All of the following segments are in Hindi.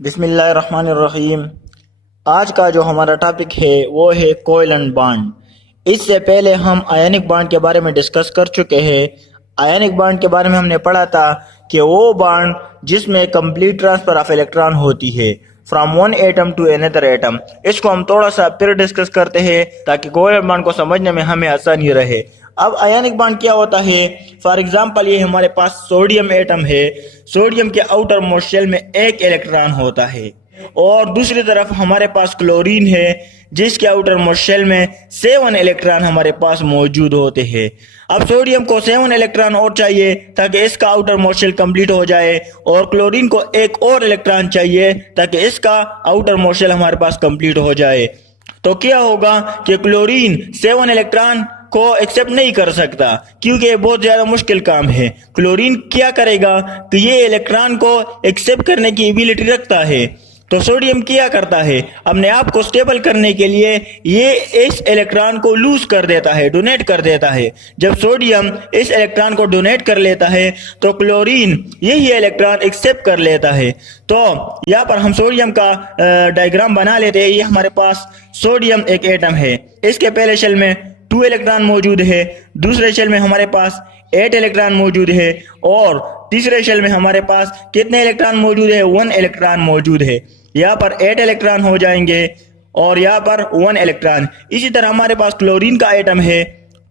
बिस्मिल्लाहिर्रहमानिर्रहीम। आज का जो हमारा टॉपिक है वो है कोवलेंट बॉन्ड। इससे पहले हम आयनिक बॉन्ड के बारे में डिस्कस कर चुके हैं। आयनिक बॉन्ड के बारे में हमने पढ़ा था कि वो बॉन्ड जिसमें कंप्लीट ट्रांसफर ऑफ इलेक्ट्रॉन होती है from one atom to another atom. इसको हम थोड़ा सा फिर डिस्कस करते हैं ताकि कोवलेंट बॉन्ड को समझने में हमें आसानी रहे। अब आयनिक बॉन्ड क्या होता है? फॉर एग्जांपल ये हमारे पास सोडियम एटम है। सोडियम के आउटर मोस्ट शेल में एक इलेक्ट्रॉन होता है और दूसरी तरफ हमारे पास क्लोरीन है जिसके आउटर मोस्ट शेल में 7 इलेक्ट्रॉन हमारे पास मौजूद होते हैं। अब सोडियम को 7 इलेक्ट्रॉन और चाहिए ताकि इसका आउटर मोस्ट शेल कंप्लीट हो जाए और क्लोरीन को एक और इलेक्ट्रॉन चाहिए ताकि इसका आउटर मोस्ट शेल हमारे पास कंप्लीट हो जाए। तो क्या होगा कि क्लोरीन 7 इलेक्ट्रॉन को एक्सेप्ट नहीं कर सकता क्योंकि ये बहुत ज्यादा मुश्किल काम है। क्लोरीन क्या करेगा कि ये इलेक्ट्रॉन को एक्सेप्ट करने की एबिलिटी रखता है। तो सोडियम क्या करता है? अपने आप को स्टेबल करने के लिए ये इस इलेक्ट्रॉन को लूज कर देता है, डोनेट कर देता है। जब सोडियम इस इलेक्ट्रॉन को डोनेट कर लेता है तो क्लोरीन यही इलेक्ट्रॉन एक्सेप्ट कर लेता है। तो यहाँ पर हम सोडियम का डायग्राम बना लेते हैं। ये हमारे पास सोडियम एक एटम है। इसके पहले शेल में 2 इलेक्ट्रॉन मौजूद है, दूसरे शेल में हमारे पास 8 इलेक्ट्रॉन मौजूद है और तीसरे शेल में हमारे पास कितने इलेक्ट्रॉन मौजूद है? 1 इलेक्ट्रॉन मौजूद है। यहाँ पर 8 इलेक्ट्रॉन हो जाएंगे और यहाँ पर 1 इलेक्ट्रॉन। इसी तरह हमारे पास क्लोरीन का एटम है।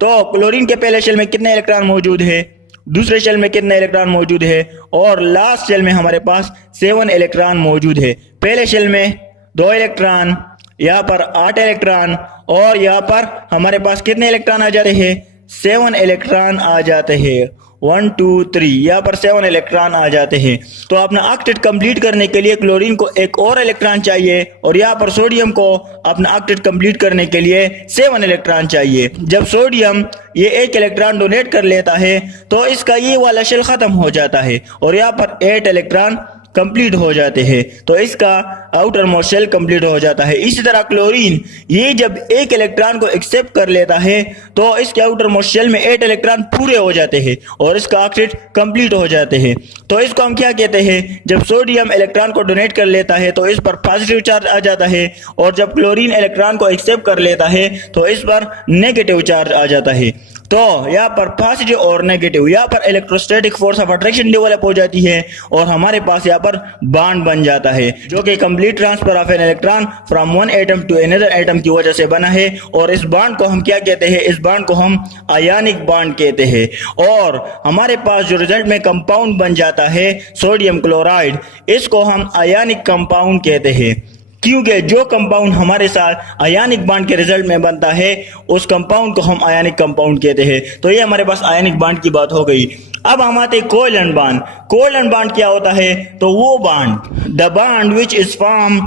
तो क्लोरीन के पहले शेल में कितने इलेक्ट्रॉन मौजूद है, दूसरे शेल में कितने इलेक्ट्रॉन मौजूद है और लास्ट शेल में हमारे पास 7 इलेक्ट्रॉन मौजूद है। पहले शेल में 2 इलेक्ट्रॉन, यहाँ पर 8 इलेक्ट्रॉन और यहाँ पर हमारे पास कितने इलेक्ट्रॉन आ जाते हैं? 7 इलेक्ट्रॉन आ जाते हैं। 1 2 3 यहाँ पर 7 इलेक्ट्रॉन आ जाते हैं। तो अपना ऑक्टेट कंप्लीट करने के लिए क्लोरीन को एक और इलेक्ट्रॉन चाहिए और यहाँ पर सोडियम को अपना ऑक्टेट कंप्लीट करने के लिए 7 इलेक्ट्रॉन चाहिए। जब सोडियम ये एक इलेक्ट्रॉन डोनेट कर लेता है तो इसका ये वाला शेल खत्म हो जाता है और यहाँ पर 8 इलेक्ट्रॉन कंप्लीट हो जाते हैं। तो इसका आउटर मोस्ट शेल कंप्लीट हो जाता है। इसी तरह क्लोरीन ये जब एक इलेक्ट्रॉन को एक्सेप्ट कर लेता है तो इसके आउटर मोस्ट शेल में 8 इलेक्ट्रॉन पूरे हो जाते हैं और इसका ऑक्टेट कंप्लीट हो जाते हैं। तो इसको हम क्या कहते हैं? जब सोडियम इलेक्ट्रॉन को डोनेट कर लेता है तो इस पर पॉजिटिव चार्ज आ जाता है और जब क्लोरीन इलेक्ट्रॉन को एक्सेप्ट कर लेता है तो इस पर नेगेटिव चार्ज आ जाता है। तो यहाँ पर पॉजिटिव और नेगेटिव, यहाँ पर electrostatic force of attraction develop हो जाती है और हमारे पास यहाँ पर बॉन्ड बन जाता है जो कि complete transfer of an electron from one atom to another atom की वजह से बना है। और इस बॉन्ड को हम क्या कहते हैं? इस बॉन्ड को हम आयनिक बॉन्ड कहते हैं। और हमारे पास जो रिजल्ट में कंपाउंड बन जाता है सोडियम क्लोराइड, इसको हम आयनिक कंपाउंड कहते हैं क्योंकि जो कंपाउंड हमारे साथ आयनिक बॉन्ड के रिजल्ट में बनता है उस कंपाउंड को हम आयनिक कंपाउंड कहते हैं। तो ये हमारे पास आयनिक बॉन्ड की बात हो गई। अब हम आते हैं कोवलेंट बॉन्ड। कोवलेंट बॉन्ड क्या होता है? तो वो bond, the bond which is form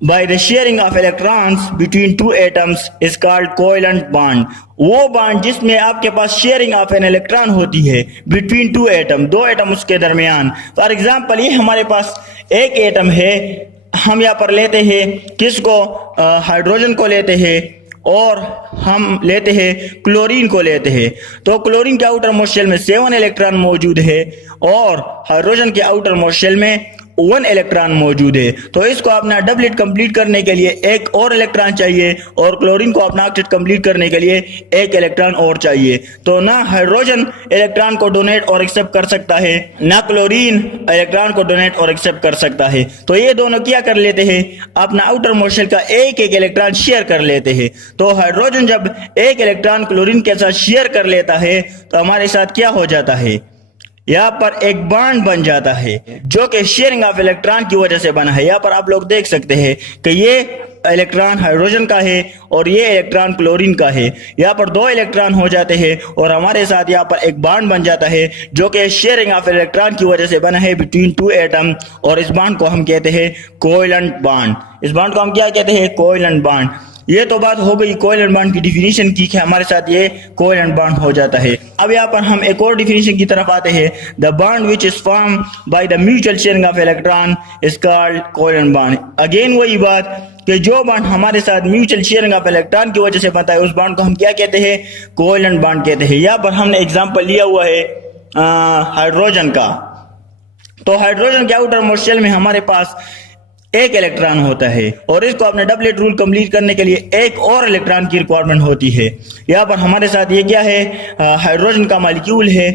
by the sharing of electrons between two atoms is called covalent bond। वो बॉन्ड जिसमें आपके पास शेयरिंग ऑफ एन इलेक्ट्रॉन होती है बिटवीन टू एटम, 2 एटम उसके दरमियान। फॉर एग्जांपल ये हमारे पास एक एटम है, हम यहाँ पर लेते हैं किसको? हाइड्रोजन को लेते हैं और हम लेते हैं क्लोरीन को लेते हैं। तो क्लोरीन के आउटर मोस्ट शेल में 7 इलेक्ट्रॉन मौजूद है और हाइड्रोजन के आउटर मोस्ट शेल में 1 इलेक्ट्रॉन मौजूद है। तो इसको अपना डबलेट कंप्लीट करने के लिए एक और इलेक्ट्रॉन चाहिए और क्लोरीन को अपना ऑक्टेट कंप्लीट करने के लिए एक इलेक्ट्रॉन और चाहिए। तो ना हाइड्रोजन इलेक्ट्रॉन को डोनेट और एक्सेप्ट कर सकता है, ना क्लोरीन इलेक्ट्रॉन को डोनेट और एक्सेप्ट कर सकता है। तो ये दोनों क्या कर लेते हैं? अपना आउटर मोस्ट शेल का एक एक इलेक्ट्रॉन शेयर कर लेते हैं। तो हाइड्रोजन जब एक इलेक्ट्रॉन क्लोरीन के साथ शेयर कर लेता है तो हमारे साथ क्या हो जाता है? यहाँ पर एक बॉन्ड बन जाता है जो कि शेयरिंग ऑफ इलेक्ट्रॉन की वजह से बना है। यहाँ पर आप लोग देख सकते हैं कि ये इलेक्ट्रॉन हाइड्रोजन का है और ये इलेक्ट्रॉन क्लोरीन का है। यहाँ पर 2 इलेक्ट्रॉन हो जाते हैं और हमारे साथ यहाँ पर एक बॉन्ड बन जाता है जो कि शेयरिंग ऑफ इलेक्ट्रॉन की वजह से बना है बिटवीन 2 एटम और इस बॉन्ड को हम कहते हैं कोवलेंट बॉन्ड। इस बॉन्ड को हम क्या कहते हैं? Covalent bond. ये तो बात हो गई कोवलेंट बॉन्ड की डिफिनीशन की कि हमारे साथ ये कोवलेंट बॉन्ड हो जाता है। अब यहाँ पर हम एक और डिफिनीशन की तरफ आते हैं। The bond which is form by the mutual sharing of electron is called covalent bond. Again वही बात कि जो बॉन्ड हमारे साथ म्यूचुअल शेयरिंग ऑफ इलेक्ट्रॉन की वजह से बनता है उस बॉन्ड को हम क्या कहते हैं? कोवलेंट बॉन्ड कहते हैं। यहाँ पर हमने एग्जाम्पल लिया हुआ है हाइड्रोजन का। तो हाइड्रोजन के आउटर मोस्ट शेल में हमारे पास एक इलेक्ट्रॉन होता है और इसको अपने डबलेट रूल कंप्लीट करने के लिए एक और इलेक्ट्रॉन की रिक्वायरमेंट होती है। यहाँ पर हमारे साथ ये क्या है, हाइड्रोजन का मॉलिक्यूल है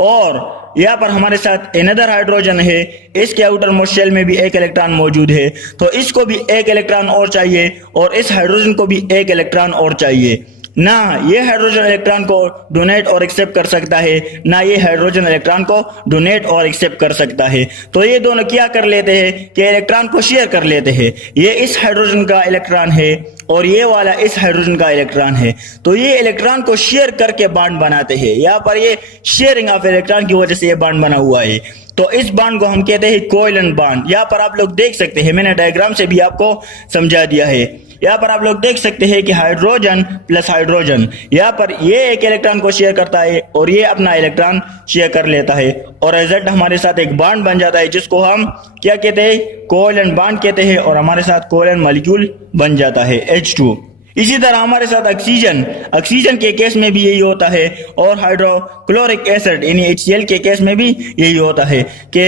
और यहाँ पर हमारे साथ अनदर हाइड्रोजन है, इसके आउटर मोस्ट शेल में भी एक इलेक्ट्रॉन मौजूद है, तो इसको भी एक इलेक्ट्रॉन और चाहिए और इस हाइड्रोजन को भी एक इलेक्ट्रॉन और चाहिए। ना ये हाइड्रोजन इलेक्ट्रॉन को डोनेट और एक्सेप्ट कर सकता है, ना ये हाइड्रोजन इलेक्ट्रॉन को डोनेट और एक्सेप्ट कर सकता है। तो ये दोनों क्या कर लेते हैं कि इलेक्ट्रॉन को शेयर कर लेते हैं। ये इस हाइड्रोजन का इलेक्ट्रॉन है और ये वाला इस हाइड्रोजन का इलेक्ट्रॉन है, तो ये इलेक्ट्रॉन को शेयर करके बॉन्ड बनाते हैं। यहाँ पर ये शेयरिंग ऑफ इलेक्ट्रॉन की वजह से ये बॉन्ड बना हुआ है। तो इस बॉन्ड को हम कहते हैं कोवेलेंट बॉन्ड। यहाँ पर आप लोग देख सकते हैं, मैंने डायग्राम से भी आपको समझा दिया है। यहाँ पर आप लोग देख सकते हैं कि हाइड्रोजन प्लस हाइड्रोजन, यहाँ पर ये एक इलेक्ट्रॉन को शेयर करता है और ये अपना इलेक्ट्रॉन शेयर कर लेता है और रिजल्ट हमारे साथ एक बॉन्ड बन जाता है जिसको हम क्या कहते हैं, कोवेलेंट बॉन्ड कहते हैं और हमारे साथ कोवेलेंट मॉलिक्यूल बन जाता है H2। इसी तरह हमारे साथ ऑक्सीजन के केस में भी यही होता है और हाइड्रोक्लोरिक एसिड यानी HCl के केस में भी यही होता है कि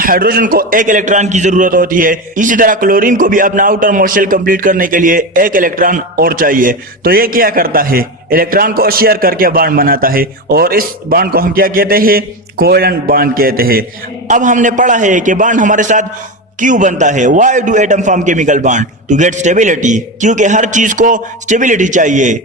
हाइड्रोजन को एक इलेक्ट्रॉन की जरूरत होती है। इसी तरह क्लोरीन को भी अपना आउटर मोस्ट शेल कंप्लीट करने के लिए एक इलेक्ट्रॉन और चाहिए। तो ये क्या करता है, इलेक्ट्रॉन को शेयर करके बॉन्ड बनाता है और इस बॉन्ड को हम क्या कहते हैं, कोवेलेंट बॉन्ड कहते हैं। अब हमने पढ़ा है कि बॉन्ड हमारे साथ क्यों बनता है, why do atom form chemical bond, to get stability, क्योंकि हर चीज को स्टेबिलिटी चाहिए,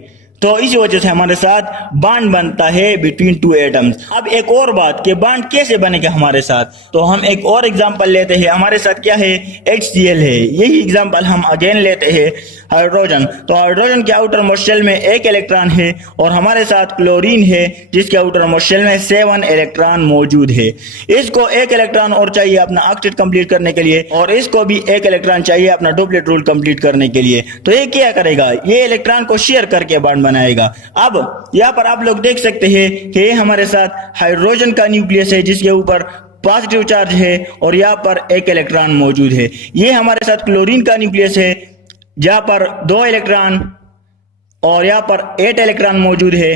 तो इसी वजह से हमारे साथ बॉन्ड बनता है बिटवीन टू एटम्स। अब एक और बात कि बॉन्ड कैसे बनेगा हमारे साथ, तो हम एक और एग्जांपल लेते हैं। हमारे साथ क्या है, HCl है। यही एग्जांपल हम अगेन लेते हैं हाइड्रोजन। तो हाइड्रोजन के आउटर मोस्ट शेल में एक इलेक्ट्रॉन है और हमारे साथ क्लोरीन है जिसके आउटर मोस्ट शेल में 7 इलेक्ट्रॉन मौजूद है। इसको एक इलेक्ट्रॉन और चाहिए अपना ऑक्टेट कंप्लीट करने के लिए और इसको भी एक इलेक्ट्रॉन चाहिए अपना डुप्लेट रूल कंप्लीट करने के लिए। तो ये क्या करेगा, ये इलेक्ट्रॉन को शेयर करके बॉन्ड बनाएगा। अब यहाँ पर आप लोग देख सकते हैं कि ये हमारे साथ हाइड्रोजन का न्यूक्लियस है जिसके ऊपर पॉजिटिव चार्ज है और यहाँ पर एक इलेक्ट्रॉन मौजूद है। ये हमारे साथ क्लोरीन का न्यूक्लियस है जहाँ पर 2 इलेक्ट्रॉन और यहाँ पर 8 इलेक्ट्रॉन मौजूद है।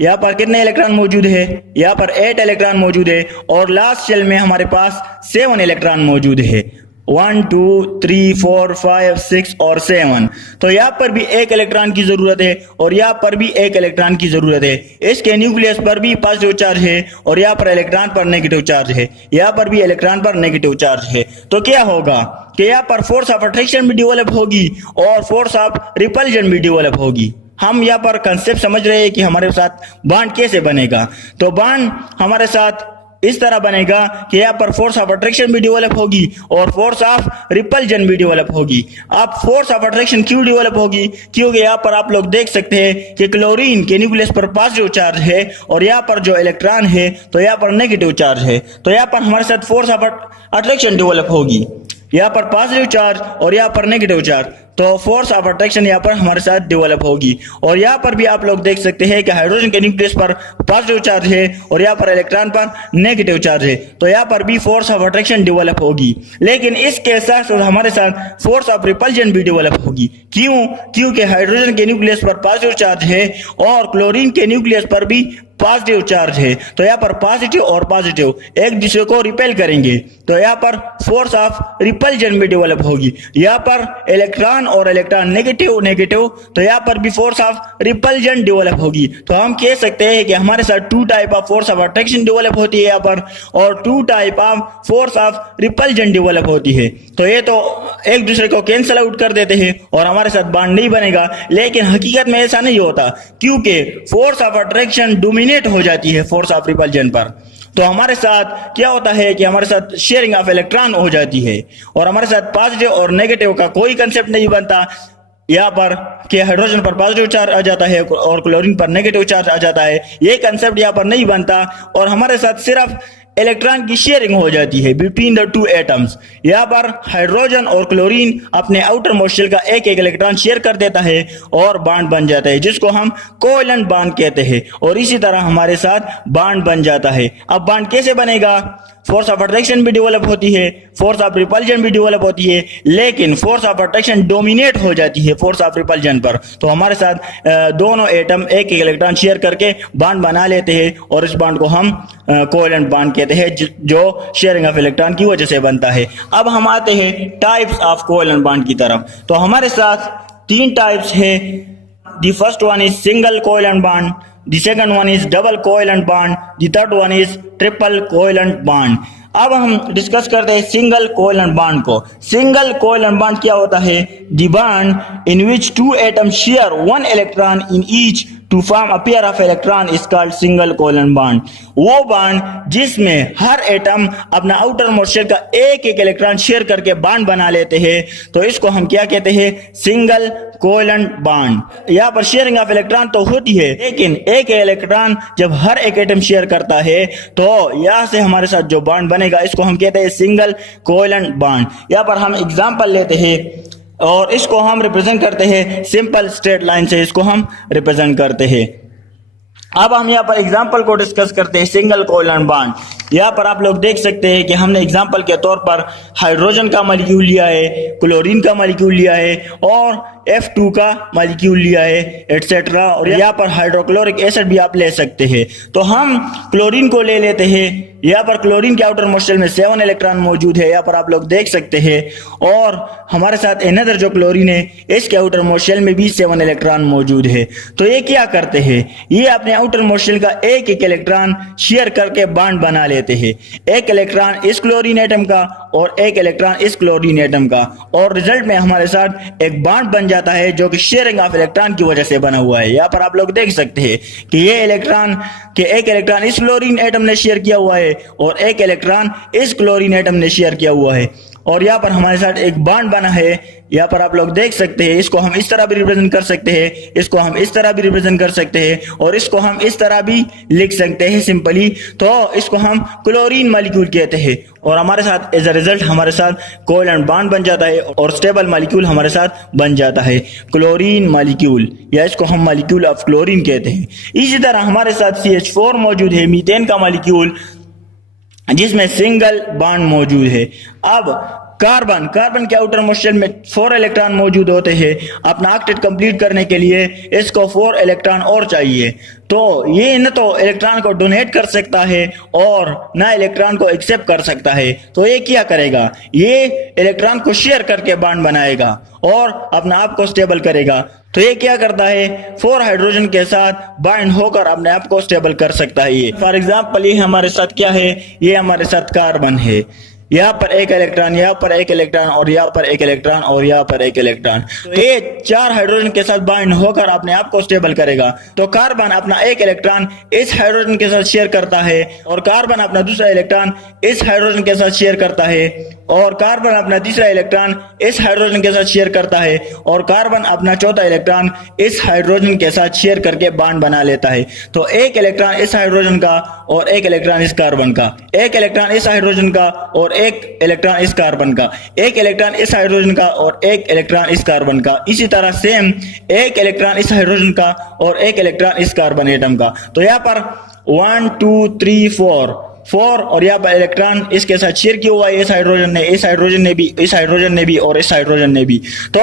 यहाँ पर कितने इलेक्ट्रॉन मौजूद है, यहाँ पर 8 इलेक्ट्रॉन मौजूद है और लास्ट शेल में हमारे पास 7 इलेक्ट्रॉन मौजूद है। 1 2 3 4 5 6 और 7। तो यहाँ पर भी एक इलेक्ट्रॉन की जरूरत है और यहाँ पर भी एक इलेक्ट्रॉन की जरूरत है। इसके न्यूक्लियस पर भी पॉजिटिव चार्ज है और यहाँ पर इलेक्ट्रॉन पर नेगेटिव चार्ज है, यहाँ पर भी इलेक्ट्रॉन पर नेगेटिव चार्ज है। तो क्या होगा कि यहाँ पर फोर्स ऑफ अट्रैक्शन भी डेवलप होगी और फोर्स ऑफ रिपल्जन भी डेवलप होगी। हम यहाँ पर कंसेप्ट समझ रहे हैं कि हमारे साथ बॉन्ड कैसे बनेगा। तो बॉन्ड हमारे साथ इस तरह बनेगा कि यहाँ पर फोर्स ऑफ अट्रैक्शन भी डेवलप होगी और फोर्स ऑफ रिपल्जन भी डेवलप होगी। अब फोर्स ऑफ अट्रैक्शन क्यों डेवलप होगी, क्योंकि यहाँ पर आप लोग देख सकते हैं कि क्लोरीन के न्यूक्लियस पर पॉजिटिव चार्ज है और यहाँ पर जो इलेक्ट्रॉन है तो यहाँ पर नेगेटिव चार्ज है। तो यहाँ पर हमारे साथ फोर्स ऑफ अट्रैक्शन डेवलप होगी, यहाँ पर पॉजिटिव चार्ज और यहाँ पर नेगेटिव चार्ज, तो फोर्स ऑफ अट्रैक्शन यहाँ पर हमारे साथ डेवलप होगी। और यहाँ पर भी आप लोग देख सकते हैं कि हाइड्रोजन के न्यूक्लियस पर पॉजिटिव चार्ज है और यहाँ पर इलेक्ट्रॉन पर नेगेटिव चार्ज है, तो यहाँ पर भी फोर्स ऑफ अट्रैक्शन डेवलप होगी। लेकिन इसके साथ साथ हमारे साथ फोर्स ऑफ रिपल्जन भी डेवलप होगी। क्यों, क्योंकि हाइड्रोजन के न्यूक्लियस पर पॉजिटिव चार्ज है और क्लोरीन के न्यूक्लियस पर भी पॉजिटिव चार्ज है, तो यहाँ पर पॉजिटिव और पॉजिटिव एक दूसरे को रिपेल करेंगे, तो यहाँ पर फोर्स ऑफ रिपल्जन भी डेवलप होगी। यहाँ पर इलेक्ट्रॉन और इलेक्ट्रॉन नेगेटिव नेगेटिव, तो यहाँ पर भी फोर्स ऑफ रिपल्जन डेवलप होगी। तो हम कह सकते हैं कि हमारे साथ 2 type of force of attraction develop होती है यहाँ पर और 2 type of force of repulsion develop होती है। तो ये तो एक दूसरे को कैंसल आउट कर देते हैं और हमारे साथ बॉन्ड नहीं बनेगा, लेकिन हकीकत में ऐसा नहीं होता क्योंकि फोर्स ऑफ अट्रैक्शन डोमिनेट हो जाती है फोर्स ऑफ रिपल्जन पर। तो हमारे साथ क्या होता है कि हमारे साथ शेयरिंग ऑफ इलेक्ट्रॉन हो जाती है और हमारे साथ पॉजिटिव और नेगेटिव का कोई कंसेप्ट नहीं बनता। यहाँ पर कि हाइड्रोजन पर पॉजिटिव चार्ज आ जाता है और क्लोरीन पर नेगेटिव चार्ज आ जाता है, ये कंसेप्ट यहाँ पर नहीं बनता और हमारे साथ सिर्फ इलेक्ट्रॉन की शेयरिंग हो जाती है बिटवीन द 2 एटम्स। यहाँ पर हाइड्रोजन और क्लोरीन अपने आउटर मोस्ट शेल का एक एक इलेक्ट्रॉन शेयर कर देता है और बॉन्ड बन जाता है जिसको हम कोवेलेंट बॉन्ड कहते हैं और इसी तरह हमारे साथ बॉन्ड बन जाता है। अब बॉन्ड कैसे बनेगा, फोर्स ऑफ अट्रैक्शन भी डेवलप होती है, फोर्स ऑफ रिपल्जन भी डेवलप होती है, लेकिन फोर्स ऑफ अट्रैक्शन डोमिनेट हो जाती है फोर्स ऑफ रिपल्जन पर। तो हमारे साथ दोनों एटम एक एक इलेक्ट्रॉन शेयर करके बॉन्ड बना लेते हैं और इस बॉन्ड को हम कोवेलेंट बॉन्ड कहते हैं। कहते हैं जो शेयरिंग ऑफ इलेक्ट्रॉन की वजह से बनता है। अब हम आते हैं टाइप्स ऑफ कोवेलेंट बॉन्ड की तरफ। तो हमारे साथ 3 टाइप्स है। The first one is single covalent bond, the second one is double covalent bond, the third one is triple covalent bond. अब हम डिस्कस करते हैं सिंगल कोवेलेंट बॉन्ड को। सिंगल कोवेलेंट बॉन्ड क्या होता है? The bond in which 2 atoms share 1 electron in each to form a pair of electron is called single covalent bond. वो बॉन्ड जिसमें हर एटम अपना आउटर मोस्ट शेल का एक एक इलेक्ट्रॉन शेयर करके बॉन्ड बना लेते हैं, तो इसको हम क्या कहते हैं? Single covalent bond. यहाँ पर शेयरिंग ऑफ इलेक्ट्रॉन तो होती है, लेकिन एक इलेक्ट्रॉन जब हर एक एटम शेयर करता है तो यहाँ से हमारे साथ जो बॉन्ड बनेगा इसको हम कहते हैं सिंगल कोवेलेंट बॉन्ड। यहाँ पर हम एग्जांपल लेते हैं और इसको हम रिप्रेजेंट करते हैं सिंपल स्ट्रेट लाइन से, इसको हम रिप्रेजेंट करते हैं। अब हम यहाँ पर एग्जांपल को डिस्कस करते हैं सिंगल कोवेलेंट बॉन्ड। यहाँ पर आप लोग देख सकते हैं कि हमने एग्जांपल के तौर पर हाइड्रोजन का मॉलिक्यूल लिया है, क्लोरीन का मॉलिक्यूल लिया है और F2 का मॉलिक्यूल लिया है, एटसेट्रा। और यहाँ पर हाइड्रोक्लोरिक एसिड भी आप ले सकते हैं। तो हम क्लोरीन को ले लेते हैं। यहाँ पर क्लोरीन के आउटर मोस्ट शेल में 7 इलेक्ट्रॉन मौजूद है, यहाँ पर आप लोग देख सकते हैं। और हमारे साथ अनदर जो क्लोरीन है इसके आउटर मोस्ट शेल में भी 7 इलेक्ट्रॉन मौजूद है। तो ये क्या करते हैं? ये अपने आउटर मोस्ट शेल का एक एक इलेक्ट्रॉन शेयर करके बॉन्ड बना लेते हैं। एक इलेक्ट्रॉन इस क्लोरीन एटम का और एक इलेक्ट्रॉन इस क्लोरीन एटम का, और रिजल्ट में हमारे साथ एक बॉन्ड बन जाता है जो कि शेयरिंग ऑफ इलेक्ट्रॉन की वजह से बना हुआ है। यहाँ पर आप लोग देख सकते हैं कि ये इलेक्ट्रॉन के एक इलेक्ट्रॉन इस क्लोरीन एटम ने शेयर किया हुआ है और एक इलेक्ट्रॉन इस क्लोरीन एटम ने शेयर किया हुआ है, और यहाँ पर हमारे साथ एक बॉन्ड बना है। यहाँ पर आप लोग देख सकते हैं, इसको हम इस तरह भी रिप्रेजेंट कर सकते हैं, इसको हम इस तरह भी रिप्रेजेंट कर सकते हैं, और इसको हम इस तरह भी लिख सकते हैं सिंपली। तो इसको हम क्लोरीन मॉलिक्यूल कहते हैं, और हमारे साथ एज अ रिजल्ट हमारे साथ कोवेलेंट बॉन्ड बन जाता है और स्टेबल मॉलिक्यूल हमारे साथ बन जाता है, क्लोरीन मॉलिक्यूल, या इसको हम मॉलिक्यूल ऑफ क्लोरीन कहते हैं। इसी तरह हमारे साथ CH4 मौजूद है, मीथेन का मॉलिक्यूल, जिसमें सिंगल बॉन्ड मौजूद है। अब कार्बन के आउटर मोस्ट शेल में 4 इलेक्ट्रॉन मौजूद होते हैं। अपना ऑक्टेट कंप्लीट करने के लिए इसको 4 इलेक्ट्रॉन और चाहिए। तो ये न तो इलेक्ट्रॉन को डोनेट कर सकता है और न इलेक्ट्रॉन को एक्सेप्ट कर सकता है। तो ये क्या करेगा? ये इलेक्ट्रॉन को शेयर करके बॉन्ड बनाएगा और अपना आप को स्टेबल करेगा। तो ये क्या करता है? 4 हाइड्रोजन के साथ बाइंड होकर अपने आप को स्टेबल कर सकता है। ये फॉर एग्जांपल ये हमारे साथ क्या है? ये हमारे साथ कार्बन है। यहाँ पर एक इलेक्ट्रॉन, यहाँ पर एक इलेक्ट्रॉन, और यहाँ पर एक इलेक्ट्रॉन, और यहाँ पर एक इलेक्ट्रॉन। तो ये 4 हाइड्रोजन के साथ बाइंड होकर अपने आप को स्टेबल करेगा। तो कार्बन अपना एक इलेक्ट्रॉन इस हाइड्रोजन के साथ शेयर करता है, और कार्बन अपना दूसरा इलेक्ट्रॉन इस हाइड्रोजन के साथ शेयर करता है, और कार्बन अपना तीसरा इलेक्ट्रॉन इस हाइड्रोजन के साथ शेयर करता है, और कार्बन अपना चौथा इलेक्ट्रॉन इस हाइड्रोजन के साथ शेयर करके बॉन्ड बना लेता है। तो एक इलेक्ट्रॉन इस हाइड्रोजन का और एक इलेक्ट्रॉन इस कार्बन का, एक इलेक्ट्रॉन इस हाइड्रोजन का और एक इलेक्ट्रॉन इस कार्बन का, एक इलेक्ट्रॉन इस हाइड्रोजन का और एक इलेक्ट्रॉन इस कार्बन का। इसी तरह सेम एक इलेक्ट्रॉन इस हाइड्रोजन का और एक इलेक्ट्रॉन इस कार्बन एटम का। तो यहाँ पर 1 2 3 4 और यहाँ पर इलेक्ट्रॉन इसके साथ शेयर किया हुआ है, इस हाइड्रोजन ने, इस हाइड्रोजन ने भी, इस हाइड्रोजन ने भी और इस हाइड्रोजन ने भी। तो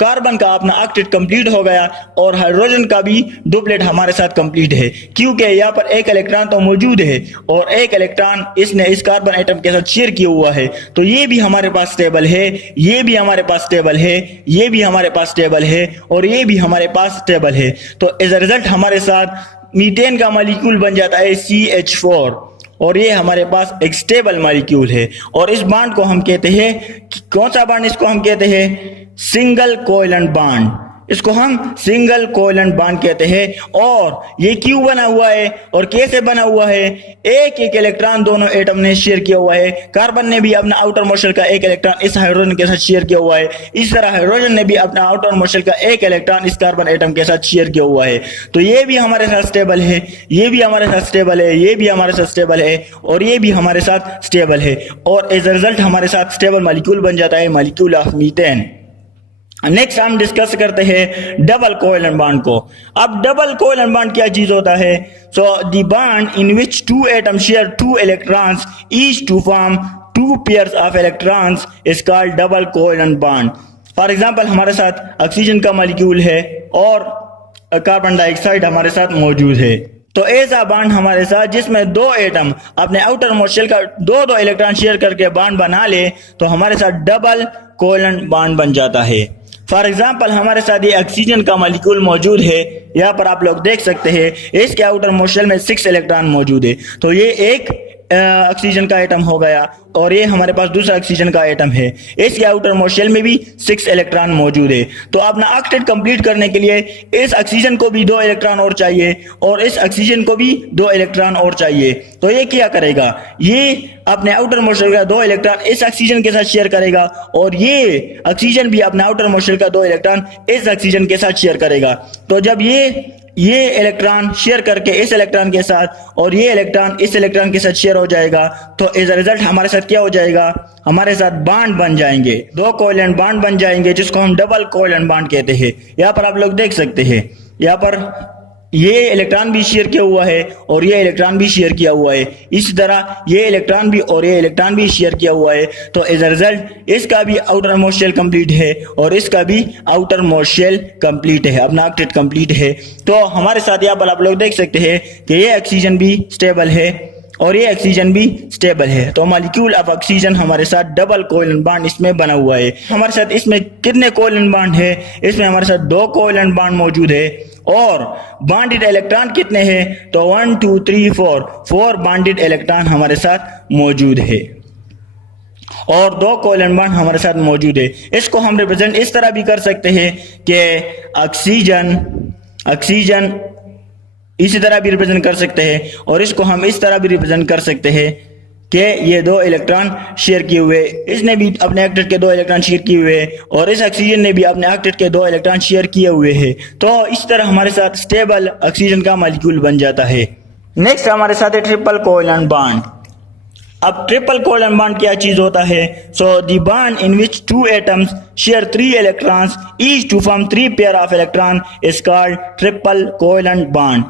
कार्बन का अपना ऑक्टेट कंप्लीट हो गया और हाइड्रोजन का भी डुप्लेट हमारे साथ कंप्लीट है, क्योंकि यहाँ पर एक इलेक्ट्रॉन तो मौजूद है और एक इलेक्ट्रॉन इसने इस कार्बन एटम के साथ शेयर किया हुआ है। तो ये भी हमारे पास स्टेबल है, ये भी हमारे पास स्टेबल है, ये भी हमारे पास स्टेबल है और ये भी हमारे पास स्टेबल है। तो एज अ रिजल्ट हमारे साथ मीथेन का मॉलिक्यूल बन जाता है CH4 और ये हमारे पास एक स्टेबल मॉलिक्यूल है। और इस बॉन्ड को हम कहते हैं, कौन सा बॉन्ड? इसको हम कहते हैं सिंगल कोवेलेंट बॉन्ड। इसको हम सिंगल कोवेलेंट बॉन्ड कहते हैं। और ये क्यों बना हुआ है और कैसे बना हुआ है? एक एक इलेक्ट्रॉन दोनों एटम ने शेयर किया हुआ है। कार्बन ने भी अपना आउटर मोस्ट शेल का एक इलेक्ट्रॉन इस हाइड्रोजन के साथ शेयर किया हुआ है। इस तरह हाइड्रोजन ने भी अपना आउटर मोस्ट शेल का एक इलेक्ट्रॉन इस कार्बन एटम के साथ शेयर किया हुआ है। तो ये भी हमारे साथ स्टेबल है, ये भी हमारे साथ स्टेबल है, ये भी हमारे साथ स्टेबल है और ये भी हमारे साथ स्टेबल है। और एज अ रिजल्ट हमारे साथ स्टेबल मॉलिक्यूल बन जाता है, मॉलिक्यूल ऑफ मीथेन। नेक्स्ट हम डिस्कस करते हैं डबल कोवेलेंट बॉन्ड को। अब डबल कोवेलेंट बॉन्ड क्या चीज होता है? So the bond in which 2 atoms share 2 electrons each to form 2 pairs of electrons is called double covalent bond. For example हमारे साथ ऑक्सीजन का मॉलिक्यूल है और कार्बन डाइऑक्साइड हमारे साथ मौजूद है। तो ऐसा बॉन्ड हमारे साथ जिसमें दो एटम अपने आउटर मोस्ट शेल का दो दो इलेक्ट्रॉन शेयर करके बॉन्ड बना ले तो हमारे साथ डबल कोवेलेंट बॉन्ड बन जाता है। फॉर एग्जाम्पल हमारे साथ ये ऑक्सीजन का मॉलिक्यूल मौजूद है, यहाँ पर आप लोग देख सकते हैं इसके आउटर मोस्ट शेल में 6 इलेक्ट्रॉन मौजूद है। तो ये एक ऑक्सीजन का एटम हो गया और ये हमारे पास दूसरा ऑक्सीजन का एटम है, इसके आउटर मोस्ट शेल में भी 6 इलेक्ट्रॉन मौजूद है। तो अपना ऑक्टेट कंप्लीट करने के लिए इस ऑक्सीजन को भी 2 इलेक्ट्रॉन और चाहिए और इस ऑक्सीजन को भी 2 इलेक्ट्रॉन और चाहिए। तो ये क्या करेगा, ये अपने आउटर मोस्ट शेल का 2 इलेक्ट्रॉन इस ऑक्सीजन के साथ शेयर करेगा और ये ऑक्सीजन भी अपने आउटर मोस्ट शेल का 2 इलेक्ट्रॉन इस ऑक्सीजन के साथ शेयर करेगा। तो जब ये इलेक्ट्रॉन शेयर करके इस इलेक्ट्रॉन के साथ और ये इलेक्ट्रॉन इस इलेक्ट्रॉन के साथ शेयर हो जाएगा तो एज अ रिजल्ट हमारे साथ क्या हो जाएगा, हमारे साथ बॉन्ड बन जाएंगे, 2 कोवेलेंट बॉन्ड बन जाएंगे जिसको हम डबल कोवेलेंट बॉन्ड कहते हैं। यहाँ पर आप लोग देख सकते हैं, यहाँ पर ये इलेक्ट्रॉन भी शेयर किया हुआ है और ये इलेक्ट्रॉन भी शेयर किया हुआ है, इसी तरह ये इलेक्ट्रॉन भी और ये इलेक्ट्रॉन भी शेयर किया हुआ है। तो एज अ रिजल्ट इसका भी आउटर मोस्ट शेल कंप्लीट है और इसका भी आउटर मोस्ट शेल कंप्लीट है, अपना ऑक्टेट कंप्लीट है। तो हमारे साथ यहाँ पर आप लोग देख सकते हैं कि ये ऑक्सीजन भी स्टेबल है और ये ऑक्सीजन भी स्टेबल है। तो मॉलिक्यूल ऑफ ऑक्सीजन हमारे साथ डबल कोवेलेंट बॉन्ड इसमें बना हुआ है। हमारे साथ इसमें कितने कोवेलेंट बॉन्ड है, इसमें हमारे साथ 2 कोवेलेंट बॉन्ड मौजूद है और बॉन्डेड इलेक्ट्रॉन कितने हैं, तो 1 2 3 4 बॉन्डेड इलेक्ट्रॉन हमारे साथ मौजूद है और 2 कोवेलेंट बॉन्ड हमारे साथ मौजूद है। इसको हम रिप्रेजेंट इस तरह भी कर सकते हैं कि ऑक्सीजन इसी तरह भी रिप्रेजेंट कर सकते हैं और इसको हम इस तरह भी रिप्रेजेंट कर सकते हैं कि ये 2 इलेक्ट्रॉन शेयर किए हुए, इसने भी अपने ऑक्टेट के 2 इलेक्ट्रॉन शेयर किए हुए और इस ऑक्सीजन ने भी अपने ऑक्टेट के 2 इलेक्ट्रॉन शेयर किए हुए हैं। तो इस तरह हमारे साथ स्टेबल ऑक्सीजन का मॉलिक्यूल बन जाता है। नेक्स्ट हमारे साथ है ट्रिपल कोवेलेंट बॉन्ड। अब ट्रिपल कोवेलेंट बॉन्ड क्या चीज होता है, so the bond in which 2 atoms share 3 electrons each to form 3 pair of electron is called triple covalent bond.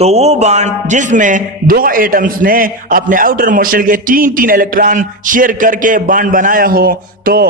तो वो बॉन्ड जिसमें 2 एटम्स ने अपने आउटर मोस्ट शेल के 3 इलेक्ट्रॉन शेयर करके बॉन्ड बनाया हो तो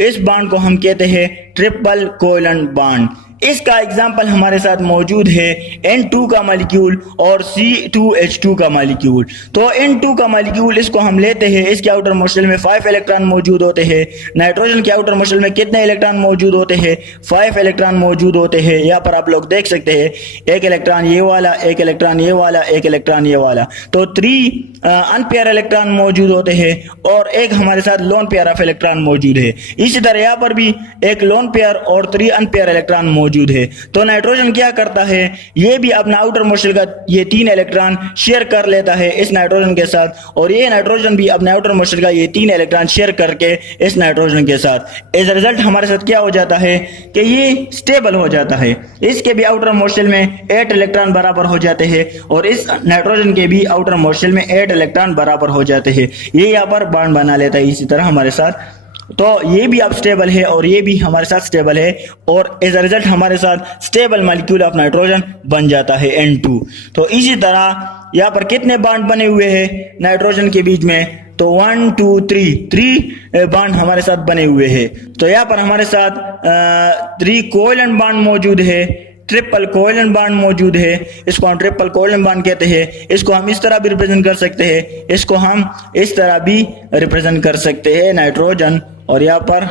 इस बॉन्ड को हम कहते हैं ट्रिपल कोवेलेंट बॉन्ड। इसका एग्जाम्पल हमारे साथ मौजूद है N2 का मॉलिक्यूल और C2H2 का मॉलिक्यूल। तो N2 का मॉलिक्यूल इसको हम लेते हैं, इसके आउटर मोस्ट शेल में 5 इलेक्ट्रॉन मौजूद होते हैं। नाइट्रोजन के आउटर मोस्ट शेल में कितने इलेक्ट्रॉन मौजूद होते हैं, 5 इलेक्ट्रॉन मौजूद होते हैं। यहाँ पर आप लोग देख सकते हैं 1 इलेक्ट्रॉन ये वाला, 1 इलेक्ट्रॉन ये वाला, 1 इलेक्ट्रॉन ये वाला। तो 3 अनपेयर इलेक्ट्रॉन मौजूद होते हैं और एक हमारे साथ लोन पेयर ऑफ इलेक्ट्रॉन मौजूद है। इसी तरह यहाँ पर भी एक लोन पेयर और 3 अनपेयर इलेक्ट्रॉन मौजूद है। तो नाइट्रोजन क्या करता है, ये भी अपना आउटर मोस्ट शेल का ये 3 इलेक्ट्रॉन शेयर कर लेता है इस नाइट्रोजन के साथ और ये नाइट्रोजन भी अपने आउटर मोस्ट शेल का ये 3 इलेक्ट्रॉन शेयर करके इस नाइट्रोजन के साथ। एज रिजल्ट हमारे साथ क्या हो जाता है कि ये स्टेबल हो जाता है। इसके भी आउटर मोस्ट शेल में 8 इलेक्ट्रॉन बराबर हो जाते हैं और इस नाइट्रोजन के भी आउटर मोस्ट शेल में 8 इलेक्ट्रॉन बराबर हो जाते हैं। ये यहाँ पर बॉन्ड बना लेता है इसी तरह हमारे साथ। तो ये भी अब स्टेबल है और ये भी हमारे साथ स्टेबल है और एज अ रिजल्ट हमारे साथ स्टेबल मॉलिक्यूल ऑफ नाइट्रोजन बन जाता है N2। तो इसी तरह यहाँ पर कितने बॉन्ड बने हुए हैं नाइट्रोजन के बीच में, तो 1 2 3 बॉन्ड हमारे साथ बने हुए हैं। तो यहाँ पर हमारे साथ 3 कोवेलेंट बॉन्ड मौजूद है, ट्रिपल कोवेलेंट बॉन्ड मौजूद है। इसको हम ट्रिपल कोवेलेंट बॉन्ड कहते हैं। इसको हम इस तरह भी रिप्रेजेंट कर सकते हैं, इसको हम इस तरह भी रिप्रेजेंट कर सकते हैं नाइट्रोजन, और यहाँ पर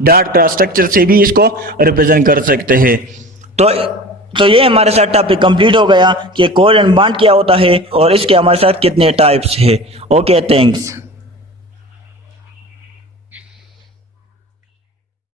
डॉट क्रॉस स्ट्रक्चर से भी इसको रिप्रेजेंट कर सकते हैं। तो ये हमारे साथ टॉपिक कंप्लीट हो गया कि कोवेलेंट बॉन्ड क्या होता है और इसके हमारे साथ कितने टाइप्स है। Okay, thanks.